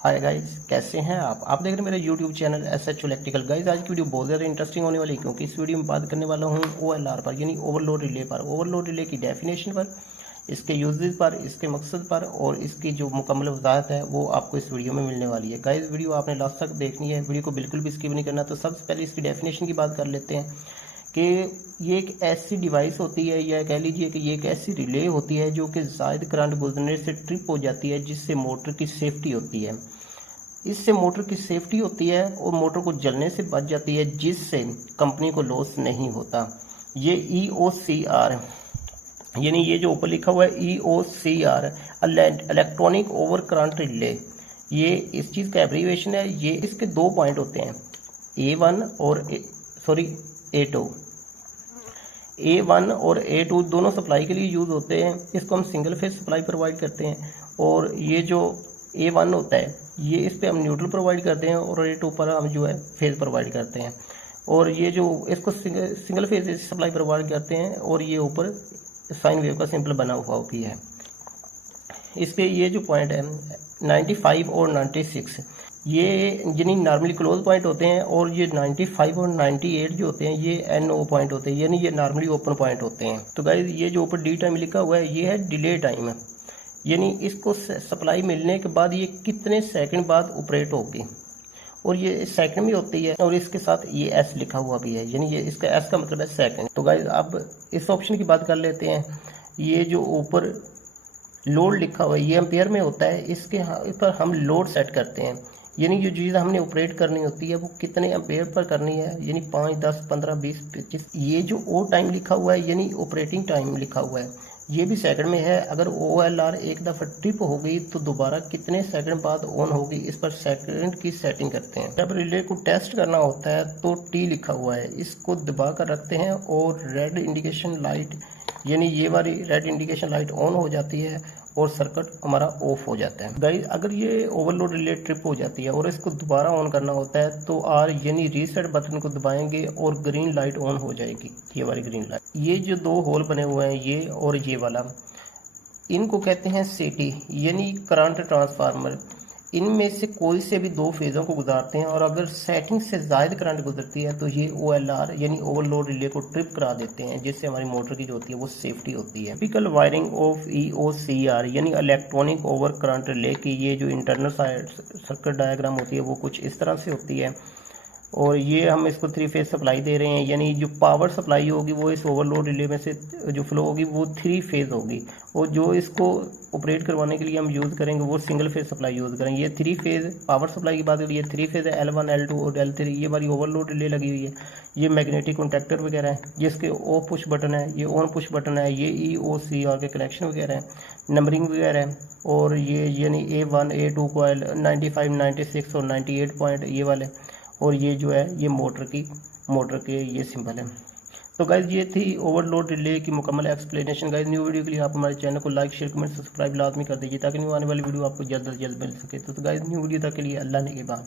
Hi guys, कैसे हैं आप देख रहे हैं मेरा YouTube channel SH electrical. Guys आज की वीडियो बहुत ज़्यादा इंटरेस्टिंग होने वाली है, क्योंकि इस वीडियो में बात करने वाला हूं OLR पर, यानी ओवरलोड रिले पर, ओवरलोड रिले की डेफिनेशन पर, इसके यूजेस पर, इसके मकसद पर और इसकी जो मुकम्मल वजाहत है वो आपको इस वीडियो में मिलने वाली है। गाइस वीडियो आपने लास्ट तक देखनी है, वीडियो को बिल्कुल भी स्किप नहीं करना। तो सबसे पहले इसकी डेफिनेशन की बात कर लेते हैं कि ये एक ऐसी डिवाइस होती है, या कह लीजिए कि ये एक ऐसी रिले होती है जो कि ज़ायद करंट गुजरने से ट्रिप हो जाती है, जिससे मोटर की सेफ्टी होती है। इससे मोटर की सेफ्टी होती है और मोटर को जलने से बच जाती है, जिससे कंपनी को लॉस नहीं होता। ये EOCR, यानी ये जो ऊपर लिखा हुआ है EOCR, electronic over current relay, ये इस चीज़ का एब्रीविएशन है। ये इसके दो पॉइंट होते हैं, A1 और A2। A1 और A2 दोनों सप्लाई के लिए यूज़ होते हैं। इसको हम सिंगल फेज सप्लाई प्रोवाइड करते हैं। और ये जो A1 होता है, ये इस पे हम न्यूट्रल प्रोवाइड करते हैं, और A2 पर हम जो है फेज प्रोवाइड करते हैं। और ये जो इसको सिंगल फेज सप्लाई प्रोवाइड करते हैं, और ये ऊपर साइन वेव का सिंपल बना हुआ भी है। इसके ये जो पॉइंट है 95 और 96, ये यानी नॉर्मली क्लोज पॉइंट होते हैं, और ये 95 और 98 जो होते हैं ये NO पॉइंट होते हैं, यानी ये नॉर्मली ओपन पॉइंट होते हैं। तो गाइस ये जो ऊपर डी टाइम लिखा हुआ है ये है डिले टाइम, यानी इसको सप्लाई मिलने के बाद ये कितने सेकंड बाद ऑपरेट होगी, और ये सेकंड में होती है। और इसके साथ ये S लिखा हुआ भी है, यानी ये इसका S का मतलब है सेकंड। तो गाइस अब इस ऑप्शन की बात कर लेते हैं। ये जो ऊपर लोड लिखा हुआ है ये एम्पेयर में होता है, इसके पर हम लोड सेट करते हैं, यानी जो चीज़ हमने ऑपरेट करनी होती है वो कितने एम्पेयर पर करनी है, यानी 5, 10, 15, 20, 25। ये जो ओ टाइम लिखा हुआ है यानी ऑपरेटिंग टाइम लिखा हुआ है, ये भी सेकंड में है। अगर OLR एक दफ़ा ट्रिप हो गई तो दोबारा कितने सेकंड बाद ऑन होगी, इस पर सेकंड की सेटिंग करते हैं। जब रिले को टेस्ट करना होता है तो T लिखा हुआ है, इसको दबा कर रखते हैं और रेड इंडिकेशन लाइट, यानी ये वाली रेड इंडिकेशन लाइट ऑन हो जाती है और सर्किट हमारा ऑफ हो जाता है। गाइस अगर ये ओवरलोड रिले ट्रिप हो जाती है और इसको दोबारा ऑन करना होता है तो R यानी रीसेट बटन को दबाएंगे और ग्रीन लाइट ऑन हो जाएगी, ये वाली ग्रीन लाइट। ये जो दो होल बने हुए हैं ये और ये वाला, इनको कहते हैं CT यानी करंट ट्रांसफार्मर। इनमें से कोई से भी दो फेज़ों को गुजारते हैं, और अगर सेटिंग से ज़ायद करंट गुजरती है तो ये OLR यानी ओवरलोड रिले को ट्रिप करा देते हैं, जिससे हमारी मोटर की जो होती है वो सेफ्टी होती है। टिपिकल वायरिंग ऑफ EOCR यानी इलेक्ट्रॉनिक ओवर करंट रिले की ये जो इंटरनल सर्किट डायग्राम होती है वो कुछ इस तरह से होती है। और ये हम इसको 3 फेज सप्लाई दे रहे हैं, यानी जो पावर सप्लाई होगी वो इस ओवरलोड रिले में से जो फ्लो होगी वो 3 फेज होगी, और जो इसको ऑपरेट करवाने के लिए हम यूज़ करेंगे वो सिंगल फेज सप्लाई यूज़ करेंगे। ये 3 फेज पावर सप्लाई की बात करिए, 3 फेज है, L1, L2 और L3। ये वाली ओवरलोड रिले लगी हुई है, ये मैग्नेटिक कॉन्टैक्टर वगैरह है, जिसके ऑफ पुश बटन है, ये ऑन पुश बटन है, ये EOCR के कनेक्शन वगैरह है, नंबरिंग वगैरह है। और ये यानी A1, A2 कॉइल 95, 96 और 98 पॉइंट ये वाले, और ये जो है ये मोटर के ये सिंबल है। तो गाइज ये थी ओवरलोड रिले की मुकम्मल एक्सप्लेनेशन। गाइज न्यू वीडियो के लिए आप हमारे चैनल को लाइक, शेयर, कमेंट, सब्सक्राइब लाजमी कर दीजिए, ताकि न्यू आने वाली वीडियो आपको जल्द से जल्द मिल सके। तो गाइज न्यू वीडियो तक के लिए अल्लाह ने के बाद।